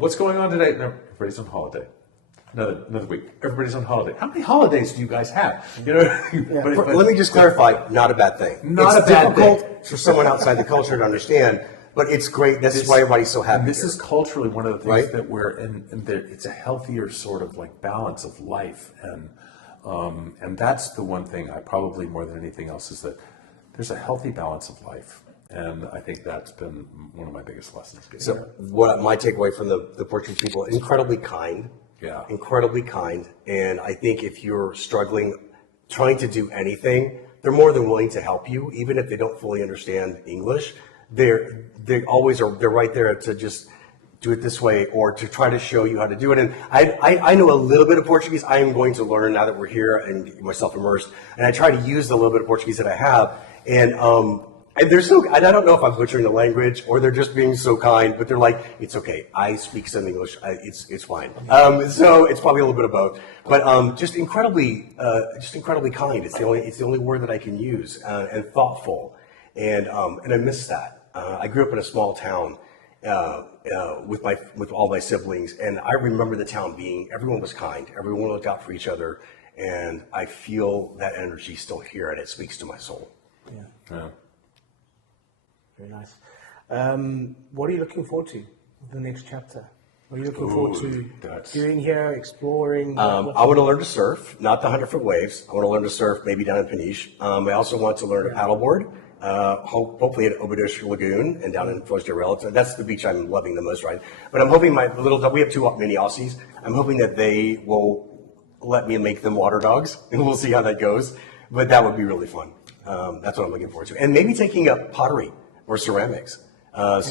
what's going on today? No, everybody's on holiday. Another week. Everybody's on holiday. How many holidays do you guys have? You know. But let me just clarify. Not a bad thing. Not a bad thing. It's difficult for someone outside the culture to understand, but it's great. That's why everybody's so happy. This is culturally one of the things that we're in. It's a healthier sort of like balance of life, and that's the one thing I probably more than anything else is that there's a healthy balance of life. And I think that's been one of my biggest lessons. So what my takeaway from the Portuguese people, incredibly kind. Yeah. Incredibly kind. And I think if you're struggling, trying to do anything, they're more than willing to help you, even if they don't fully understand English. They always are, they're right there to just do it this way or to try to show you how to do it. And I know a little bit of Portuguese. I am going to learn now that we're here and get myself immersed. And I try to use the little bit of Portuguese that I have. And they're so, and I don't know if I'm butchering the language or they're just being so kind, but they're like, it's okay. I speak some English. It's fine. So it's probably a little bit of both, but just incredibly kind. It's the only word that I can use, and thoughtful, and I miss that. I grew up in a small town with all my siblings, and I remember the town being everyone was kind. Everyone looked out for each other, and I feel that energy still here, and it speaks to my soul. Yeah. Very nice. What are you looking forward to with the next chapter? What are you looking forward to doing here, exploring? I want to learn to surf, not the 100-foot waves. I want to learn to surf maybe down in Peniche. I also want to learn to paddleboard, hopefully at Obidos Lagoon and down in Portugal Realty. That's the beach I'm loving the most, right? But I'm hoping we have 2 mini Aussies. I'm hoping that they will let me make them water dogs, and we'll see how that goes. But that would be really fun. That's what I'm looking forward to. And maybe taking up pottery or ceramics. And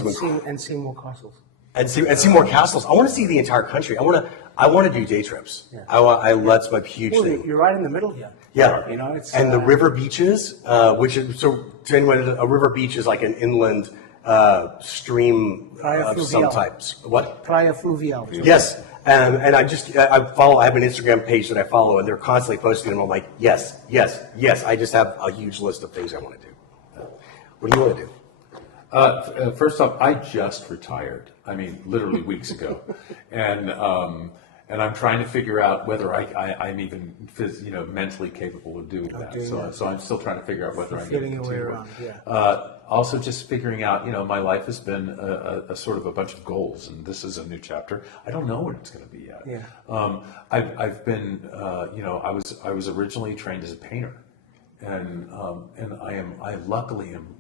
see more castles. And see more castles. I want to see the entire country. I want to do day trips. Yeah. That's my huge thing. You're right in the middle here. Yeah. It's the river beaches, which is so to anyone, a river beach is like an inland stream of some types. What? Praia Fluvial. Yes. And I have an Instagram page that I follow, and they're constantly posting, and I'm like, yes. I just have a huge list of things I want to do. What do you want to do? First off, I just retired. I mean, literally weeks ago, and I'm trying to figure out whether I'm even mentally capable of doing that. So I'm still trying to figure out whether I'm feeling your way around. Also, just figuring out, my life has been a sort of a bunch of goals, and this is a new chapter. I don't know what it's going to be yet. Yeah. I've been, I was originally trained as a painter. And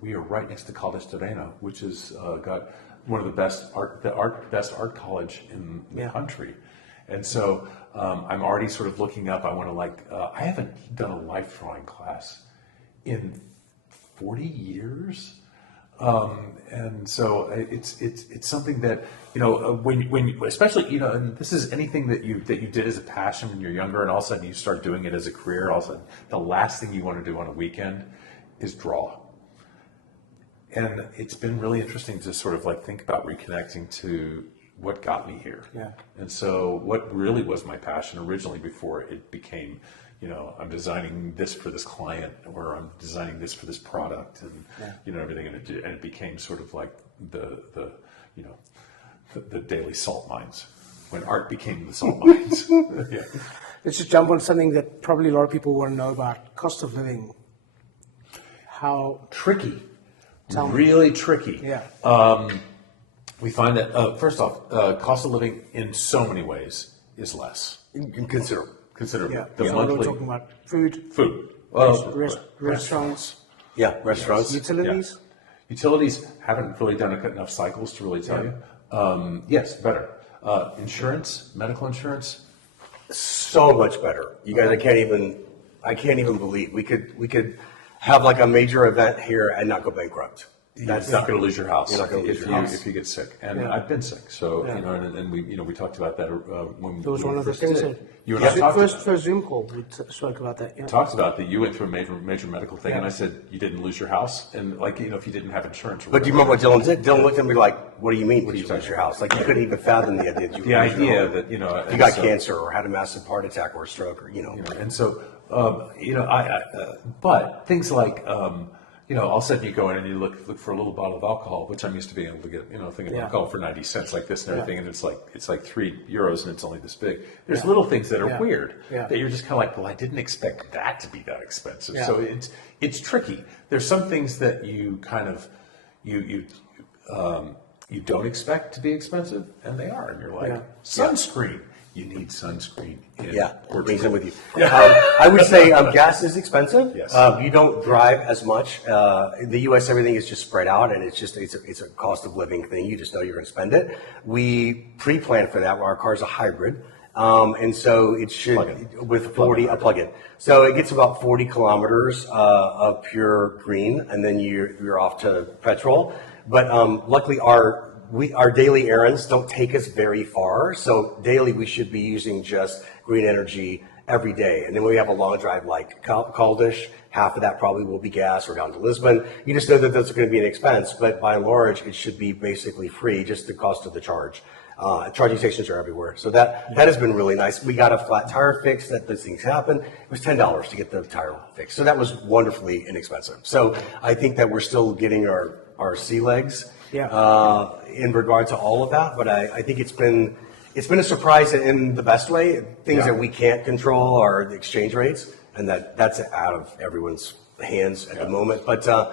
we are right next to Caldas Terreno, which has got one of the best art college in the country. And so I'm already sort of looking up. I want to I haven't done a life drawing class in 40 years. And so it's something that, when especially, and this is anything that you did as a passion when you're younger, and all of a sudden you start doing it as a career, all of a sudden the last thing you want to do on a weekend is draw. And it's been really interesting to sort of like think about reconnecting to what got me here. Yeah. And so what really was my passion originally before it became, you know, I'm designing this for this client, or I'm designing this for this product, and you know, everything, and it became sort of like the you know, the daily salt mines, when art became the salt mines. Yeah. Let's just jump on something that probably a lot of people want to know about: cost of living. How tricky, Tell me. really tricky. Yeah. We find that first off, cost of living in so many ways is less. Considerable. Yeah. The So monthly we're talking about food, restaurants. Yeah, restaurants. Utilities. Yeah. Utilities haven't really done enough cycles to really tell you. Yes, better. Insurance, medical insurance. So much better. You guys, I can't even believe we could have like a major event here and not go bankrupt. That's not going to lose your house. You're not going to lose your house if you get sick. And I've been sick, so you know, and we talked about that when That was one of the first things did. that You and I talked first about Zoom call we spoke about that. Yeah. talked about that. You went through a major medical thing, and I said you didn't lose your house, and like, you know, if you didn't have insurance. But do you remember what Dylan did? Dylan looked at me like, "What do you mean? Did you lose your house?" Like he couldn't even fathom the idea. The idea that, you know, you got cancer or had a massive heart attack or a stroke, or you know. And so you know, but things like. You know, all of a sudden you go in and you look for a little bottle of alcohol, which I'm used to being able to get, you know, thing of alcohol for 90 cents like this and everything, and it's like €3 and it's only this big. There's little things that are weird that you're just kind of like, well, I didn't expect that to be that expensive. So it's tricky. There's some things that you kind of you don't expect to be expensive, and they are, and you're like, sunscreen. You need sunscreen in Portugal. With you. I would say gas is expensive. Yes. You don't drive as much. In the U.S., everything is just spread out, and it's a cost of living thing. You just know you're going to spend it. We pre-plan for that. Our car's a hybrid, and so it should with 40 a plug-in. So it gets about 40 kilometers of pure green, and then you're off to petrol. But luckily, our daily errands don't take us very far, so daily we should be using just green energy every day. And then when we have a long drive like Caldish, half of that probably will be gas, or down to Lisbon. You just know that that's going to be an expense, but by and large, it should be basically free, just the cost of the charge. Charging stations are everywhere, so that has been really nice. We got a flat tire fix. That those things happen. It was $10 to get the tire fixed, so that was wonderfully inexpensive. So I think that we're still getting our sea legs. In regard to all of that, but I think it's been a surprise in the best way. Things that we can't control are the exchange rates, and that's out of everyone's hands at the moment. But so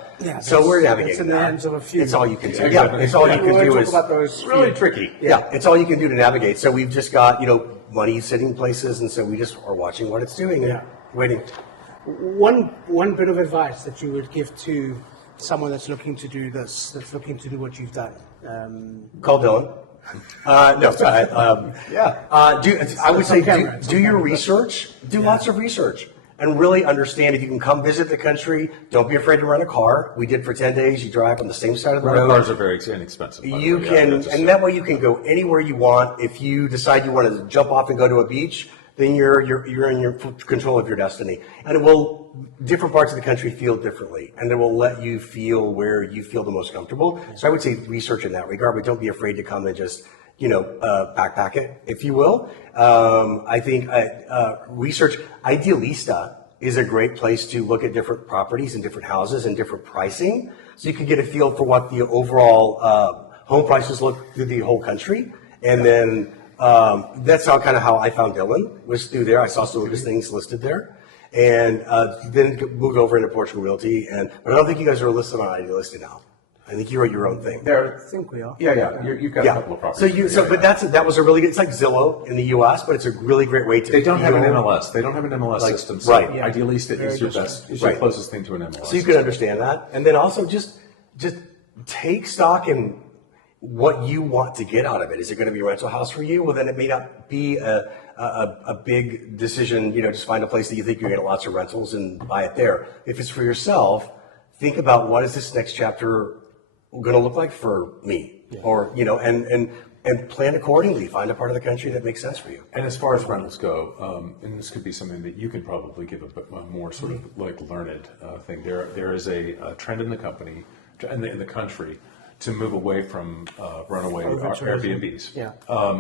we're navigating. It's in the hands of a few. It's all you can do. It's all you can do is really tricky. It's all you can do to navigate. So we've just got money sitting places, and so we just are watching what it's doing and waiting. One bit of advice that you would give to someone that's looking to do this, that's looking to do what you've done. Call Dylan. I would say do your research. Do lots of research. And really understand if you can come visit the country, don't be afraid to rent a car. We did for 10 days. You drive on the same side of the road. Cars are very inexpensive. You can, and that way you can go anywhere you want. If you decide you want to jump off and go to a beach, then you're in your control of your destiny. And it will, different parts of the country feel differently, and it will let you feel where you feel the most comfortable. So I would say research in that regard, but don't be afraid to come and just, backpack it, if you will. I think research, Idealista is a great place to look at different properties and different houses and different pricing. So you can get a feel for what the overall home prices look through the whole country. And then that's how I found Dylan, was through there. I saw some of his things listed there. And then moved over into Portugal Realty. But I don't think you guys are listed on Idealista now. I think you wrote your own thing. I think we are. You've got a couple of properties. That was a really good. It's like Zillow in the U.S., but it's a really great way to. They don't have an MLS. They don't have an MLS system. So right. Idealista is your best. Is your closest thing to an MLS. So you can understand that, and then also just take stock in what you want to get out of it. Is it going to be a rental house for you? Well, then it may not be a big decision. Just find a place that you think you're going to get lots of rentals and buy it there. If it's for yourself, think about what is this next chapter going to look like for me, or and plan accordingly. Find a part of the country that makes sense for you. And as far as rentals go, and this could be something that you can probably give a bit more sort of like learned thing. There is a trend in the company in the country to move away from runaway Over-tourism. Airbnbs. Yeah.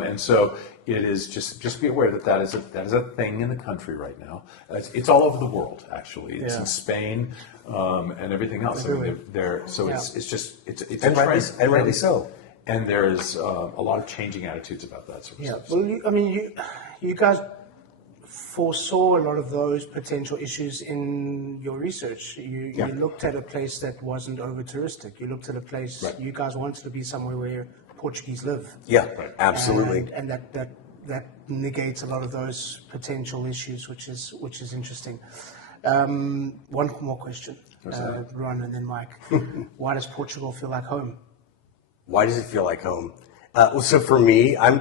And so it is just be aware that that is a thing in the country right now. It's all over the world, actually. It's in Spain and everything else. I mean, so it's and rightly so. And there's a lot of changing attitudes about that sort of stuff. Well, you guys foresaw a lot of those potential issues in your research. You looked at a place that wasn't over touristic. You looked at a place. Right. You guys wanted to be somewhere where Portuguese live. Yeah, absolutely. And that negates a lot of those potential issues, which is interesting. One more question, Ron, and then Mike. Why does Portugal feel like home? Why does it feel like home? So for me, I'm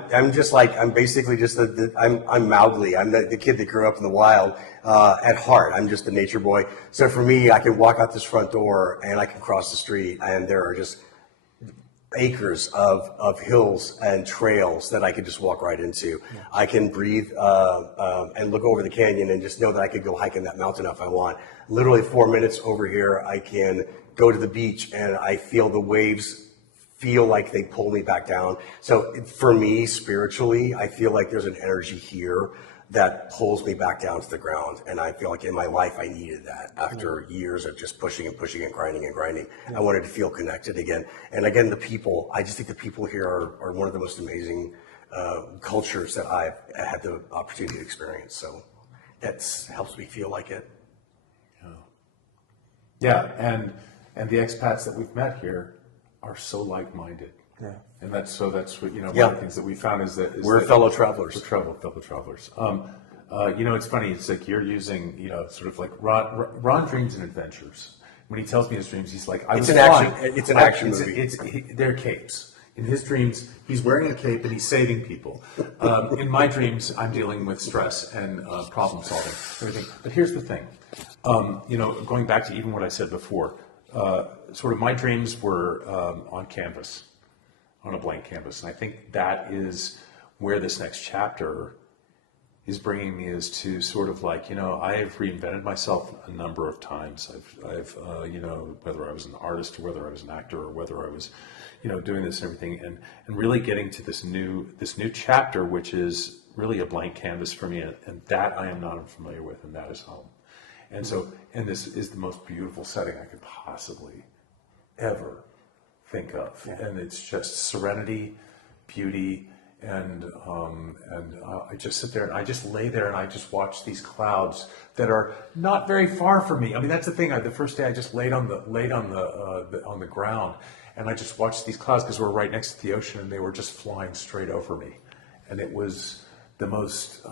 basically just I'm Mowgli. I'm the kid that grew up in the wild at heart. I'm just a nature boy. So for me, I can walk out this front door and I can cross the street, and there are just acres of hills and trails that I could just walk right into. Yeah. I can breathe and look over the canyon and just know that I could go hiking that mountain if I want. Literally 4 minutes over here, I can go to the beach and I feel the waves feel like they pull me back down. So for me, spiritually, I feel like there's an energy here that pulls me back down to the ground. And I feel like in my life, I needed that after years of just pushing and pushing and grinding and grinding. I wanted to feel connected again. And again, the people, I just think the people here are one of the most amazing cultures that I've had the opportunity to experience. So that helps me feel like it. Yeah, and the expats that we've met here are so like-minded. Yeah. And that's what, one of the things that we found is that we're fellow travelers. Fellow travelers. It's funny. It's like you're using, sort of like Ron dreams and adventures. When he tells me his dreams, he's like, It's an action movie. They're capes. In his dreams, he's wearing a cape and he's saving people. In my dreams, I'm dealing with stress and problem solving, everything. But here's the thing. Going back to even what I said before, sort of my dreams were on canvas, on a blank canvas. And I think that is where this next chapter is bringing me, is to sort of like, I have reinvented myself a number of times. I've whether I was an artist or whether I was an actor or whether I was, doing this and everything, and really getting to this new chapter, which is really a blank canvas for me, and that I am not unfamiliar with, and that is home. And so, and this is the most beautiful setting I could possibly ever think of. Yeah. And it's just serenity, beauty, and I just sit there and I just lay there and I just watch these clouds that are not very far from me. I mean, that's the thing. The first day I just laid on the ground and I just watched these clouds because we're right next to the ocean and they were just flying straight over me, and it was the most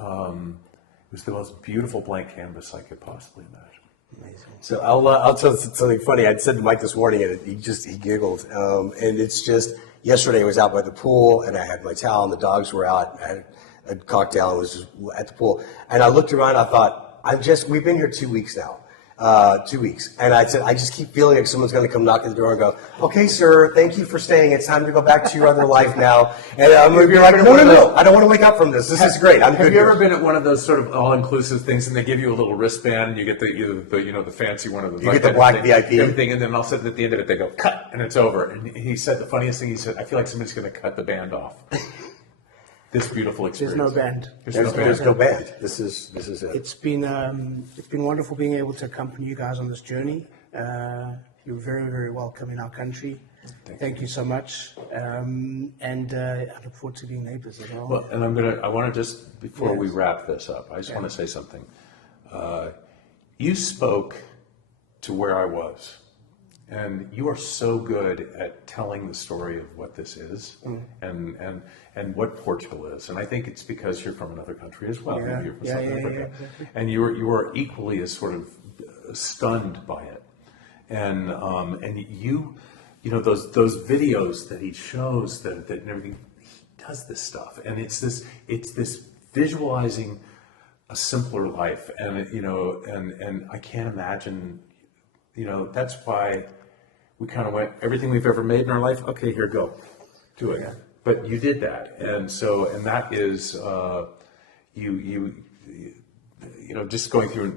beautiful blank canvas I could possibly imagine. Amazing. So I'll tell you something funny. I said to Mike this morning, and he giggled. And it's just, yesterday I was out by the pool, and I had my towel, and the dogs were out. I had a cocktail, and was just at the pool. And I looked around, I thought, we've been here 2 weeks now. 2 weeks. And I said, I just keep feeling like someone's going to come knock at the door and go, okay, sir, thank you for staying. It's time to go back to your other life now. And I'm going to be like, no, I don't want to wake up from this. This is great. I'm good. Have you ever been at one of those sort of all-inclusive things, and they give you a little wristband, and you get the fancy one of the you get the black VIP everything, and then all of a sudden at the end of it they go cut, and it's over. And he said the funniest thing. He said, I feel like somebody's going to cut the band off. This beautiful experience. There's no band. There's no band. This is it. It's been wonderful being able to accompany you guys on this journey. You're very, very welcome in our country. Thank you so much. And I look forward to being neighbors as well. Well, and I want to just, before we wrap this up, I just want to say something. You spoke to where I was. And you are so good at telling the story of what this is and what Portugal is. And I think it's because you're from another country as well. Yeah. You're from South Africa. And you are equally as sort of stunned by it. And those videos that he shows that and everything, he does this stuff. And it's this visualizing a simpler life. And and I can't imagine, that's why we kind of went, everything we've ever made in our life, okay, here, go, do it. But you did that, and that is, just going through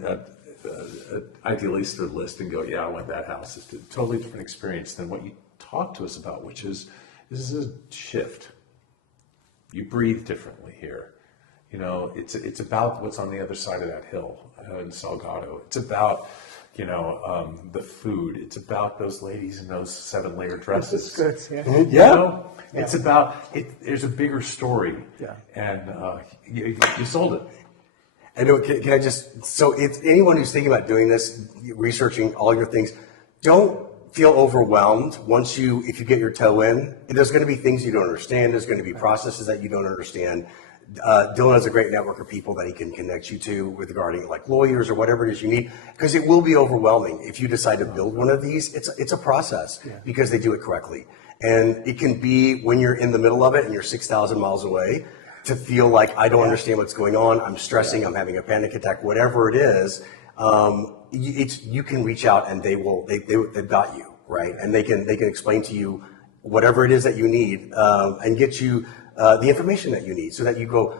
idealista list and go, yeah, I want that house. It's a totally different experience than what you talk to us about, which is, this is a shift. You breathe differently here. You know, it's about what's on the other side of that hill in Salgado. It's about, you know, the food. It's about those ladies in those 7-layer dresses. That's good. You know? It's about it. There's a bigger story. Yeah. And you sold it. And can I just, so it's anyone who's thinking about doing this, researching all your things, don't feel overwhelmed if you get your toe in. There's going to be things you don't understand. There's going to be processes that you don't understand. Dylan has a great network of people that he can connect you to with regarding like lawyers or whatever it is you need, because it will be overwhelming if you decide to build one of these. It's a process because they do it correctly. And it can be when you're in the middle of it and you're 6,000 miles away, to feel like I don't understand what's going on, I'm stressing, I'm having a panic attack, whatever it is, you can reach out and they've got you, right? And they can explain to you whatever it is that you need and get you the information that you need, so that you go,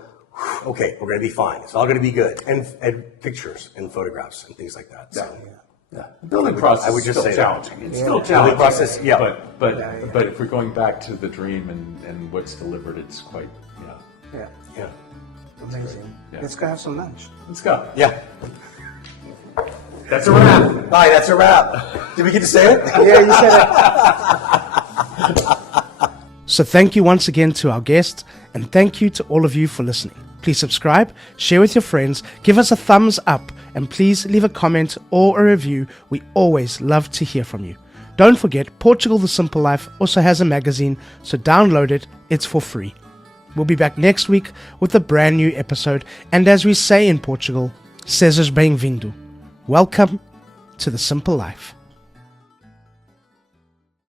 okay, we're going to be fine. It's all going to be good, and pictures and photographs and things like that. So, yeah. The building process is still challenging. It's still challenging. Process, But if we're going back to the dream and what's delivered, it's quite, Yeah. Amazing. Yeah. Let's go have some lunch. Let's go. Yeah. That's a wrap. Hi, that's a wrap. Did we get to say it? Yeah, you said it. So thank you once again to our guests, and thank you to all of you for listening. Please subscribe, share with your friends, give us a thumbs up, and please leave a comment or a review. We always love to hear from you. Don't forget, Portugal The Simple Life also has a magazine, so download it. It's for free. We'll be back next week with a brand new episode, and as we say in Portugal, sejas bem-vindo. Welcome to The Simple Life.